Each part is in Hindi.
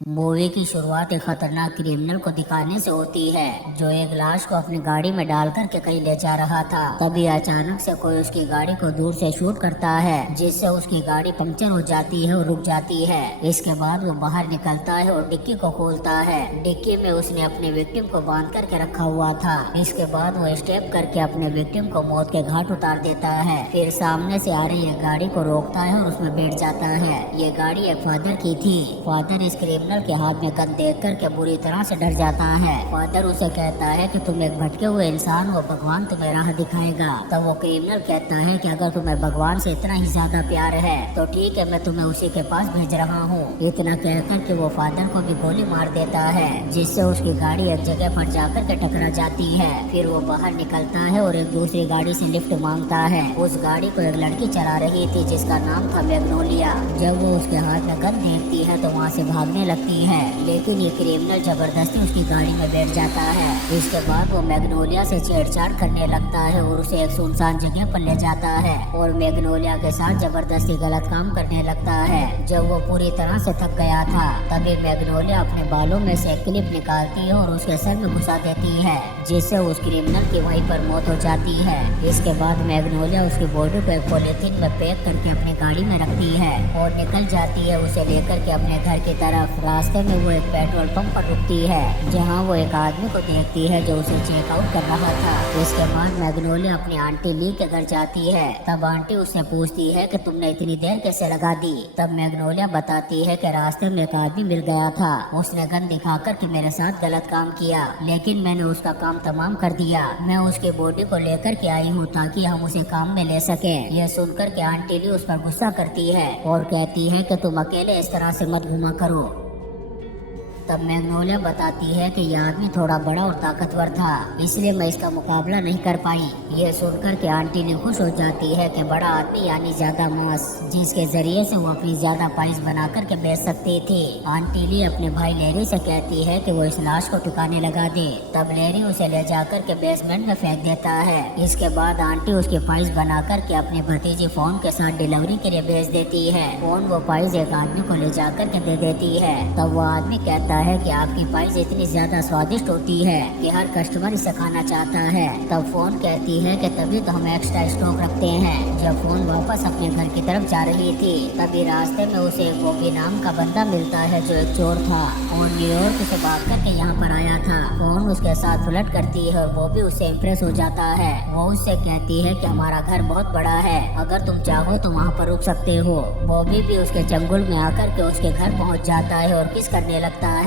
मूवी की शुरुआत एक खतरनाक क्रिमिनल को दिखाने से होती है जो एक लाश को अपनी गाड़ी में डाल करके कहीं ले जा रहा था। तभी अचानक से कोई उसकी गाड़ी को दूर से शूट करता है, जिससे उसकी गाड़ी पंक्चर हो जाती है और रुक जाती है। इसके बाद वो बाहर निकलता है और डिक्की को खोलता है। डिक्की में उसने अपने विक्टिम को बांध करके रखा हुआ था। इसके बाद वो स्टेप करके अपने विक्टिम को मौत के घाट उतार देता है। फिर सामने से आ रही एक गाड़ी को रोकता है और उसमें बैठ जाता है। ये गाड़ी एक फादर की थी। फादर इस क्रिमिनल के हाथ में गन देख करके बुरी तरह से डर जाता है। फादर उसे कहता है कि तुम एक भटके हुए इंसान हो, भगवान तुम्हें राह दिखाएगा। तब वो क्रिमिनल कहता है कि अगर तुम्हें भगवान से इतना ही ज्यादा प्यार है तो ठीक है, मैं तुम्हें उसी के पास भेज रहा हूँ। इतना कहकर के वो फादर को भी गोली मार देता है, जिससे उसकी गाड़ी एक जगह पर जाकर के टकरा जाती है। फिर वो बाहर निकलता है और एक दूसरी गाड़ी से लिफ्ट मांगता है। उस गाड़ी को एक लड़की चला रही थी जिसका नाम था मैग्नोलिया। जब वो उसके हाथ में गन देखती है तो वहाँ से भागने लगती है, लेकिन ये क्रिमिनल जबरदस्ती उसकी गाड़ी में बैठ जाता है। इसके बाद वो मैग्नोलिया से छेड़छाड़ करने लगता है और उसे एक सुनसान जगह पर ले जाता है और मैग्नोलिया के साथ जबरदस्ती गलत काम करने लगता है। जब वो पूरी तरह से थक गया था तभी मैग्नोलिया अपने बालों में से एक क्लिप निकालती है और उसके सर में घुसा देती है, जिससे उस क्रिमिनल की वहीं पर मौत हो जाती है। इसके बाद मैग्नोलिया उसकी बॉडी को एक पॉलीथीन में पैक करके अपनी गाड़ी में रखती है और निकल जाती है उसे लेकर के अपने घर की तरफ। रास्ते में वो एक पेट्रोल पंप पर रुकती है, जहां वो एक आदमी को देखती है जो उसे चेकआउट कर रहा था। इसके बाद मैग्नोलिया अपनी आंटी ली के घर जाती है। तब आंटी उससे पूछती है कि तुमने इतनी देर कैसे लगा दी। तब मैग्नोलिया बताती है कि रास्ते में एक आदमी मिल गया था, उसने गन दिखाकर कि मेरे साथ गलत काम किया, लेकिन मैंने उसका काम तमाम कर दिया। मैं उसकी बॉडी को लेकर के आई हूँ ताकि हम उसे काम में ले सके। यह सुनकर के आंटी ली उस पर गुस्सा करती है और कहती है कि तुम अकेले इस तरह से मत घूमा करो। तब मैग्नोलिया बताती है कि यह आदमी थोड़ा बड़ा और ताकतवर था, इसलिए मैं इसका मुकाबला नहीं कर पाई। यह सुनकर के आंटी ने खुश हो जाती है कि बड़ा आदमी यानी ज्यादा मांस, जिसके जरिए से वो अपनी ज्यादा प्राइस बना कर के बेच सकती थी। आंटी ली अपने भाई लेरी से कहती है कि वो इस लाश को ठिकाने लगा दे। तब लेरी उसे ले जाकर के बेसमेंट में फेंक देता है। इसके बाद आंटी उसकी प्राइस बना कर के अपने भतीजी फोन के साथ डिलीवरी के लिए भेज देती है। फोन वो प्राइस एक आदमी को ले जाकर के दे देती है। तब वो आदमी कहता है कि आपकी पाइस इतनी ज्यादा स्वादिष्ट होती है कि हर कस्टमर इसे खाना चाहता है। तब फोन कहती है कि तभी तो हम एक्स्ट्रा स्टॉक रखते हैं। जब फोन वापस अपने घर की तरफ जा रही थी तभी रास्ते में उसे एक बॉबी नाम का बंदा मिलता है जो एक चोर था और न्यूयॉर्क से भाग करके यहाँ पर आया था। फोन उसके साथ फ्लर्ट करती है और बॉबी उससे इम्प्रेस हो जाता है। वो उससे कहती है कि हमारा घर बहुत बड़ा है, अगर तुम चाहो तो वहाँ पर रुक सकते हो। बॉबी भी उसके चंगुल में आकर के उसके घर पहुँच जाता है और किस करने लगता है।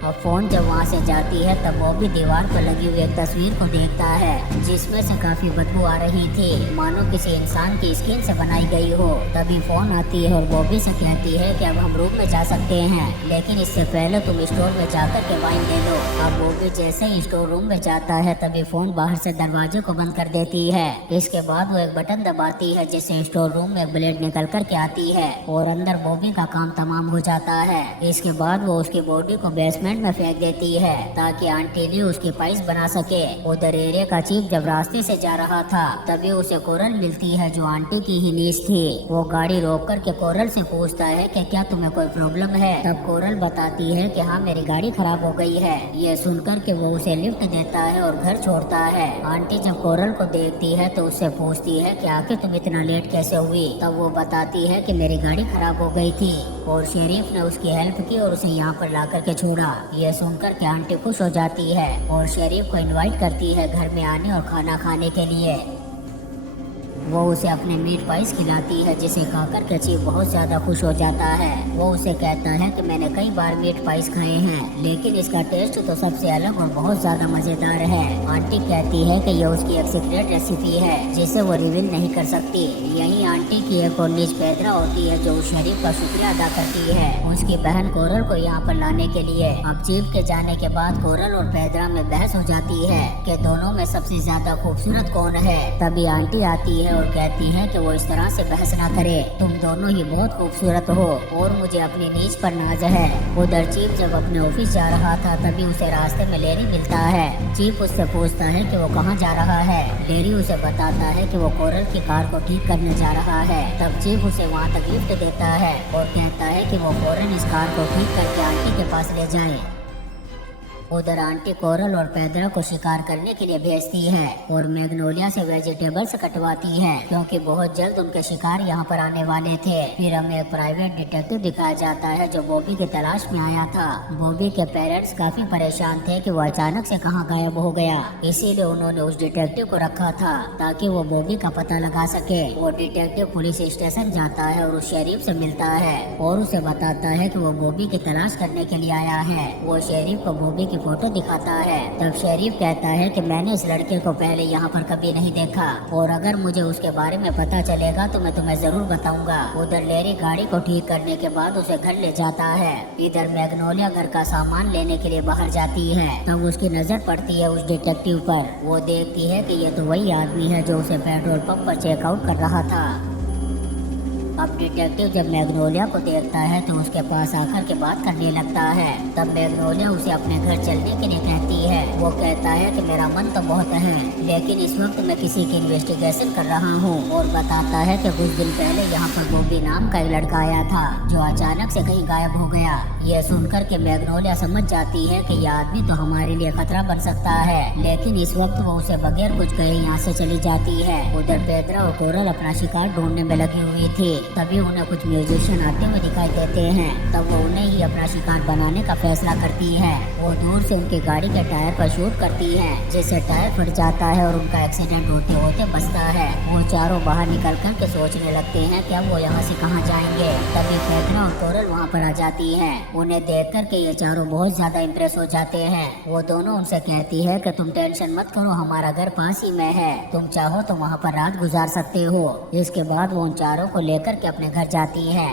और फोन जब वहाँ से जाती है तब वो भी दीवार पर लगी हुई एक तस्वीर को देखता है, जिसमें से काफी बदबू आ रही थी, मानो किसी इंसान की स्किन से बनाई गई हो। तभी फोन आती है और बॉबी से कहती है कि अब हम रूम में जा सकते हैं, लेकिन इससे पहले तुम स्टोर में जाकर के वाइन ले लो। अब बॉबी जैसे ही स्टोर रूम में जाता है तभी फोन बाहर से दरवाजे को बंद कर देती है। इसके बाद वो एक बटन दबाती है जिससे स्टोर रूम में ब्लेड निकल कर के आती है और अंदर बॉबी का काम तमाम हो जाता है। इसके बाद वो उसकी बॉडी को बेसमेंट में फेंक देती है ताकि आंटी ली उसकी पाइस बना सके। उधर एरिया का चीफ जब रास्ते से जा रहा था तभी उसे कोरल मिलती है जो आंटी की ही नीस थी। वो गाड़ी रोक कर के कोरल से पूछता है कि क्या तुम्हें कोई प्रॉब्लम है। तब कोरल बताती है कि हाँ, मेरी गाड़ी खराब हो गई है। ये सुनकर के वो उसे लिफ्ट देता है और घर छोड़ता है। आंटी जब कोरल को देखती है तो उससे पूछती है कि आखिर तुम इतना लेट कैसे हुई। तब वो बताती है कि मेरी गाड़ी खराब हो गई थी और शेरिफ ने उसकी हेल्प की और उसे यहाँ पर ला कर के छोड़ा। ये सुनकर के आंटी खुश हो जाती है और शरीफ को इनवाइट करती है घर में आने और खाना खाने के लिए। वो उसे अपने मीट पाइस खिलाती है जिसे खाकर के चीफ बहुत ज्यादा खुश हो जाता है। वो उसे कहता है कि मैंने कई बार मीट पाइस खाए हैं, लेकिन इसका टेस्ट तो सबसे अलग और बहुत ज्यादा मजेदार है। आंटी कहती है कि यह उसकी एक सीक्रेट रेसिपी है जिसे वो रिवील नहीं कर सकती। यही आंटी की एक और निज पैदरा होती है जो उस शरीफ का शुक्रिया अदा करती है उसकी बहन कोरल को यहाँ पर लाने के लिए। अब चीफ के जाने के बाद कोरल और पैदरा में बहस हो जाती है कि दोनों में सबसे ज्यादा खूबसूरत कौन है। तभी आंटी आती है और कहती है कि वो इस तरह से बहस ना करे, तुम दोनों ही बहुत खूबसूरत हो और मुझे अपनी नीच पर नाज है। उधर चीफ जब अपने ऑफिस जा रहा था तभी उसे रास्ते में लेरी मिलता है। चीफ उससे पूछता है कि वो कहाँ जा रहा है। लेरी उसे बताता है कि वो कोरल की कार को ठीक करने जा रहा है। तब चीफ उसे वहाँ तक लिफ्ट देता है और कहता है कि वो फौरन इस कार को ठीक करके आंटी के पास ले जाए। उधर आंटी कोरल और पेद्रा को शिकार करने के लिए भेजती है और मैग्नोलिया से वेजिटेबल्स कटवाती है क्योंकि बहुत जल्द उनके शिकार यहाँ पर आने वाले थे। फिर हमें एक प्राइवेट डिटेक्टिव दिखाया जाता है जो बॉबी की तलाश में आया था। बॉबी के पेरेंट्स काफी परेशान थे कि वो अचानक से कहाँ गायब हो गया, इसीलिए उन्होंने उस डिटेक्टिव को रखा था ताकि वो बॉबी का पता लगा सके। वो डिटेक्टिव पुलिस स्टेशन जाता है और उस शेरिफ से मिलता है और उसे बताता है कि वो बॉबी की तलाश करने के लिए आया है। वो शेरिफ को बॉबी की फोटो दिखाता है। तब शेरिफ कहता है कि मैंने इस लड़के को पहले यहाँ पर कभी नहीं देखा और अगर मुझे उसके बारे में पता चलेगा तो मैं तुम्हें जरूर बताऊंगा। उधर लेरी गाड़ी को ठीक करने के बाद उसे घर ले जाता है। इधर मैग्नोलिया घर का सामान लेने के लिए बाहर जाती है। तब उसकी नजर पड़ती है उस डिटेक्टिव पर। वो देखती है कि ये तो वही आदमी है जो उसे पेट्रोल पंप पर चेकआउट कर रहा था। अब डिटेक्टिव जब मैग्नोलिया को देखता है तो उसके पास आकर के बात करने लगता है। तब मैग्नोलिया उसे अपने घर चलने के लिए कहती है। वो कहता है कि मेरा मन तो बहुत है लेकिन इस वक्त मैं किसी की इन्वेस्टिगेशन कर रहा हूँ और बताता है कि कुछ दिन पहले यहाँ पर बॉबी नाम का एक लड़का आया था जो अचानक से कहीं गायब हो गया। ये सुनकर के मैग्नोलिया समझ जाती है कि यह आदमी तो हमारे लिए खतरा बन सकता है, लेकिन इस वक्त वो उसे बगैर कुछ कहे यहाँ से चली जाती है। उधर पेद्रा और कोरल अपना शिकार ढूंढने में लगी हुई थी। तभी उन्हें कुछ म्यूजिशियन आते हुए दिखाई देते हैं। तब वो उन्हें ही अपना शिकार बनाने का फैसला करती है। वो दूर से उनकी गाड़ी के टायर पर शूट करती है जिससे टायर फट जाता है और उनका एक्सीडेंट होते होते बचता है। वो चारों बाहर निकल कर के सोचने लगते हैं कि अब वो यहाँ से कहाँ जाएंगे। तभी पेद्रा और कोरल वहाँ पर आ जाती है। उन्हें देख कर के ये चारों बहुत ज्यादा इम्प्रेस हो जाते हैं। वो दोनों उनसे कहती है कि तुम टेंशन मत करो, हमारा घर पास ही में है, तुम चाहो तो वहाँ पर रात गुजार सकते हो। इसके बाद वो उन चारों को लेकर के अपने घर जाती है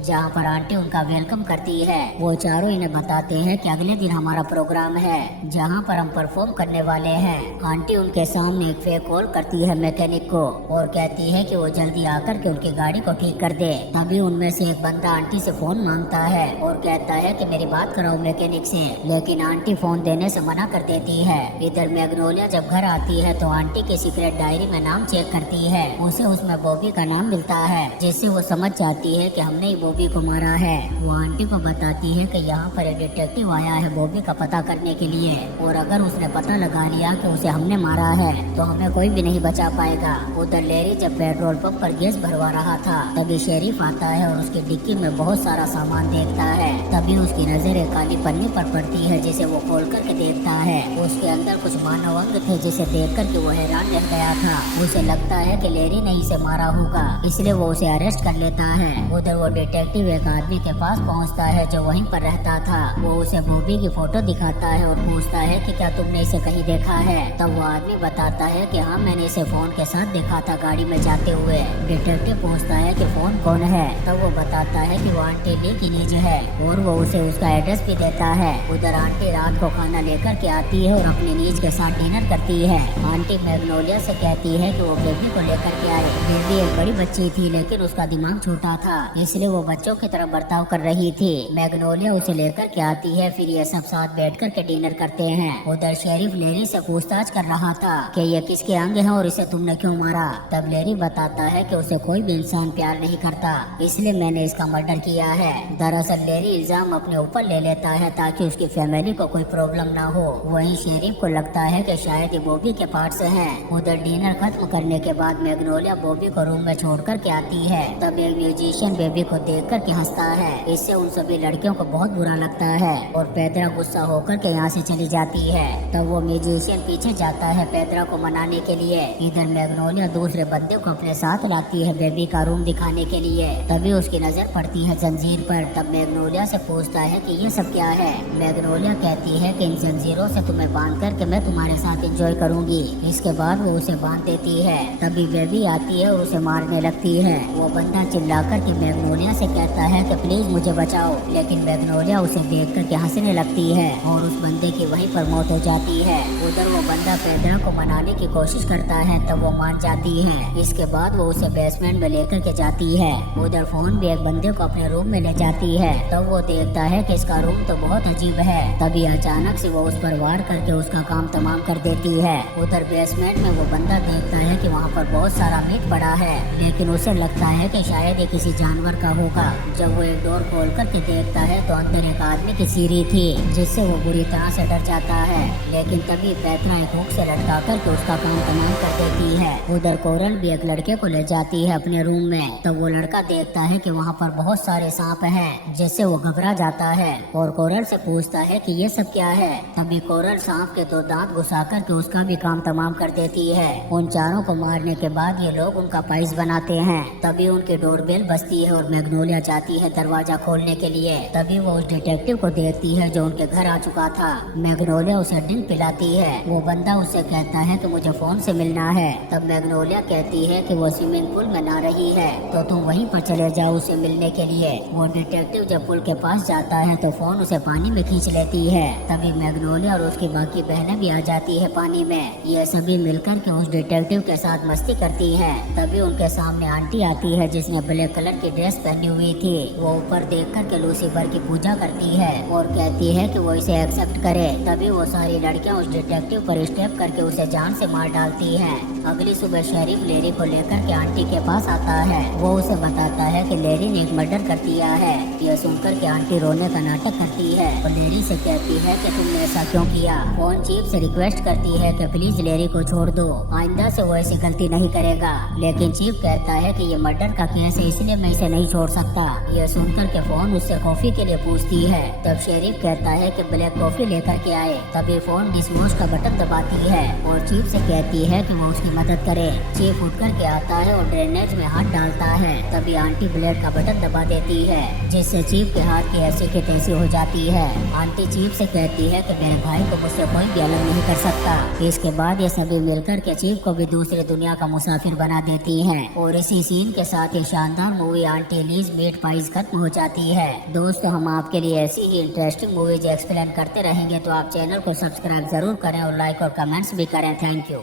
जहाँ पर आंटी उनका वेलकम करती है। वो चारों इन्हें बताते हैं कि अगले दिन हमारा प्रोग्राम है जहाँ पर हम परफॉर्म करने वाले हैं। आंटी उनके सामने एक फेक कॉल करती है मैकेनिक को और कहती है कि वो जल्दी आकर के उनकी गाड़ी को ठीक कर दे। तभी उनमें से एक बंदा आंटी से फोन मांगता है और कहता है कि मेरी बात कराओ मैकेनिक से, लेकिन आंटी फोन देने से मना कर देती है। इधर मैग्नोलिया जब घर आती है तो आंटी की सीक्रेट डायरी में नाम चेक करती है। उसे उसमें बॉबी का नाम मिलता है जिससे वो समझ जाती है कि हमने बॉबी को मारा है। वो आंटी को बताती है कि यहाँ पर एक डिटेक्टिव आया है बॉबी का पता करने के लिए और अगर उसने पता लगा लिया कि उसे हमने मारा है तो हमें कोई भी नहीं बचा पाएगा। उधर लेरी जब पेट्रोल पंप पर गैस भरवा रहा था तभी शेरिफ आता है और उसकी डिक्की में बहुत सारा सामान देखता है। तभी उसकी नजर एक काली पन्नी पर पड़ती है जिसे वो खोल करके देखता है। उसके अंदर कुछ मानव अंग थे जिसे देख कर के वो हैरान रह गया था। उसे लगता है कि लेरी ने इसे मारा होगा, इसलिए वो उसे अरेस्ट कर लेता है। उधर वो डिटेक्टिव एक आदमी के पास पहुंचता है जो वहीं पर रहता था। वो उसे बॉबी की फोटो दिखाता है और पूछता है कि क्या तुमने इसे कहीं देखा है। तब वो आदमी बताता है कि हाँ, मैंने इसे फोन के साथ देखा था गाड़ी में जाते हुए। डिटेक्टिव पूछता है कि फोन कौन है। तब वो बताता है कि वो आंटी ली की नीज है और वो उसे उसका एड्रेस भी देता है। उधर आंटी रात को खाना लेकर के आती है और अपनी नीज के साथ डिनर करती है। आंटी मैग्नोलिया से कहती है कि वो बेबी को लेकर के आए। बेबी एक बड़ी बच्ची थी लेकिन उसका दिमाग छोटा था, इसलिए वो बच्चों की तरह बर्ताव कर रही थी। मैग्नोलिया उसे लेकर के आती है, फिर ये सब साथ बैठ कर के डिनर करते हैं। उधर शेरिफ लेरी से पूछताछ कर रहा था कि ये किसके अंग है और इसे तुमने क्यों मारा। तब लेरी बताता है कि उसे कोई भी इंसान प्यार नहीं करता, इसलिए मैंने इसका मर्डर किया है। दरअसल लेरी इल्जाम अपने ऊपर ले लेता है ताकि उसकी फैमिली को कोई प्रॉब्लम ना हो। वहीं शेरिफ को लगता है कि शायद ये बॉबी के पार्ट्स हैं। उधर डिनर खत्म करने के बाद मैग्नोलिया बॉबी को रूम में छोड़ कर के आती है। तब एक म्यूजिशियन बेबी को देख कर के हंसता है। इससे उन सभी लड़कियों को बहुत बुरा लगता है और पेद्रा गुस्सा होकर के यहाँ से चली जाती है। तब वो म्यूजिशियन पीछे जाता है पेद्रा को मनाने के लिए। इधर मैग्नोलिया दूसरे बंदे को अपने साथ लाती है बेबी का रूम दिखाने के लिए। तभी उसकी नजर पड़ती है जंजीर पर। तब मैग्नोलिया से पूछता है कि ये सब क्या है। मैग्नोलिया कहती है कि इन जंजीरों से तुम्हें बांध कर के मैं तुम्हारे साथ एंजॉय करूंगी। इसके बाद वो उसे बांध देती है। तभी बेबी आती है और उसे मारने लगती है। वो बंदा चिल्ला कर के मैग्नोलिया से कहता है कि प्लीज मुझे बचाओ, लेकिन मैग्नोलिया उसे देख कर के हंसने लगती है और उस बंदे की वहीं पर मौत हो जाती है। उधर वो बंदा पेड्रा को मनाने की कोशिश करता है तब वो मान जाती है। इसके बाद वो उसे बेसमेंट में लेकर के जाती है। उधर फोन भी एक बंदे को अपने रूम में ले जाती है। तब वो देखता है कि इसका रूम तो बहुत अजीब है। तभी अचानक से वो उस पर वार करके उसका काम तमाम कर देती है। उधर बेसमेंट में वो बंदा देखता है कि वहाँ पर बहुत सारा मीट पड़ा है, लेकिन उसे लगता है कि शायद ये किसी जानवर का होगा। जब वो एक डोर खोल करके देखता है तो अंदर एक आदमी की सीढ़ी थी, जिससे वो बुरी तरह से डर जाता है। लेकिन तभी पेत्रा एक हुक से लटका करके उसका काम तमाम कर देती है। उधर कोरल भी एक लड़के को ले जाती है अपने रूम में। तब वो लड़का देखता है कि वहाँ पर बहुत सारे सांप हैं, जिससे वो घबरा जाता है और कोरल से पूछता है कि ये सब क्या है। तभी कोरल सांप के 2 दांत घुसा करके उसका भी काम तमाम कर देती है। उन चारों को मारने के बाद ये लोग उनका पाइस बनाते हैं। तभी उनकी डोरबेल बजती है और मैग्नोलिया जाती है दरवाजा खोलने के लिए। तभी वो उस डिटेक्टिव को देखती है जो उनके घर आ चुका था। मैग्नोलिया उसे ड्रिंक पिलाती है। वो बंदा उससे कहता है कि मुझे फोन से मिलना है। तब मैग्नोलिया कहती है कि वो स्विमिंग पूल में नहा रही है, तो तुम वहीं पर चले जाओ उसे मिलने के लिए। वो डिटेक्टिव जब पुल के पास जाता है तो फोन उसे पानी में खींच लेती है। तभी मैग्नोलिया और उसकी बाकी बहनें भी आ जाती है पानी में। ये सभी मिलकर के उस डिटेक्टिव के साथ मस्ती करती है। तभी उनके सामने आंटी आती है जिसने ब्लैक कलर की ड्रेस पहनी हुई थी। वो ऊपर देख कर के लूसीफर की पूजा करती है और कहती है कि वो इसे एक्सेप्ट करे। तभी वो सारी लड़कियां उस डिटेक्टिव पर स्टेप करके उसे जान से मार डालती हैं। अगली सुबह शेरिफ लेरी को लेकर के आंटी के पास आता है। वो उसे बताता है कि लेरी ने एक मर्डर कर दिया है। यह सुनकर के आंटी रोने का नाटक करती है और लेरी से कहती है कि तुमने ऐसा क्यों किया। फोन चीफ से रिक्वेस्ट करती है कि प्लीज लेरी को छोड़ दो, आइंदा से वो ऐसी गलती नहीं करेगा। लेकिन चीफ कहता है कि ये मर्डर का केस है, इसलिए मैं इसे नहीं छोड़ सकता। यह सुनकर के फोन उससे कॉफी के लिए पूछती है। तब शेरिफ कहता है कि ब्लैक कॉफी लेकर के आए। तभी फोन डिसमोश का बटन दबाती है और चीफ से कहती है कि वो उसकी मदद करे। चीफ उठ कर के आता है और ड्रेनेज में हाथ डालता है। तभी आंटी ब्लेड का बटन दबा देती है, जिससे चीफ के हाथ की ऐसी की तैसी हो जाती है। आंटी चीफ से कहती है कि मेरे भाई को मुझसे कोई भी अलग नहीं कर सकता। इसके बाद ये सभी मिलकर के चीफ को भी दूसरी दुनिया का मुसाफिर बना देती हैं। और इसी सीन के साथ ये शानदार मूवी आंटी लीज मीट पाइस खत्म हो जाती है। दोस्तों, हम आपके लिए ऐसी ही इंटरेस्टिंग मूवीज एक्सप्लेन करते रहेंगे, तो आप चैनल को सब्सक्राइब जरूर करें और लाइक और कमेंट्स भी करें। Thank you.